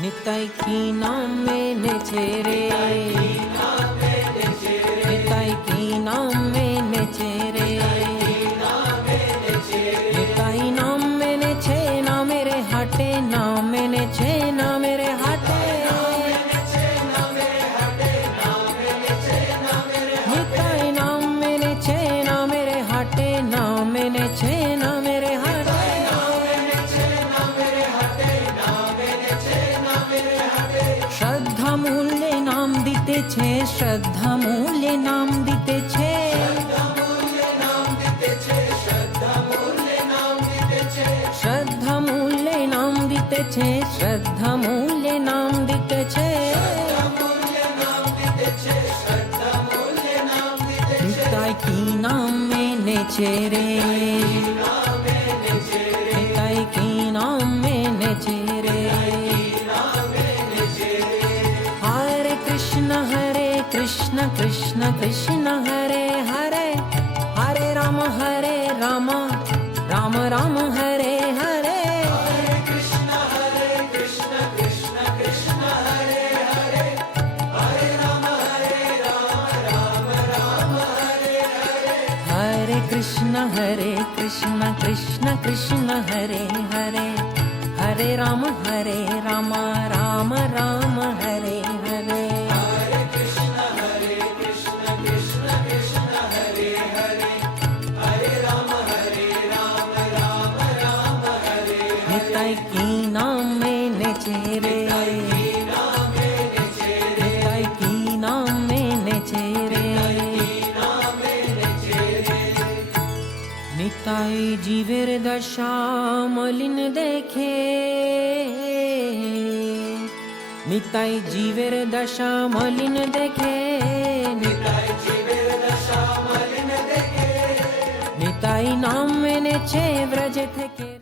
নিতাই কি নাম মেনেছে রে, নিতাই কি নাম মেনেছে রে, নিতাই নাম মেনেছে নামের হাটে, নাম মেনেছে নামের হাটে, নিতাই নাম মেনেছে নামের হাটে, নাম মেনেছে নামের হাটে, শ্রদ্ধা মূল্যে নাম দিতেছে, শ্রদ্ধা মূল্যে নাম দিতেছে, শ্রদ্ধা মূল্যে নাম দিতেছে, শ্রদ্ধা মূল্যে নাম দিতেছে, নিতাই কি নাম মেনেছে রে, নিতাই কি নাম মেনেছে রে। হরে কৃষ্ণ কৃষ্ণ কৃষ্ণ হরে হরে, হরে রাম রাম রাম হরে হরে, हरे कृष्ण कृष्ण कृष्ण हरे हरे, हरे राम राम राम हरे हरे, निताई की नाम मेनेचे रे, निताई की नाम मेनेचे रे, নিতাই জীবের দশা মলিন দেখে, নিতাই জীবের দশা মলিন দেখে, নিতাই নাম মেনেছে ব্রজ থেকে।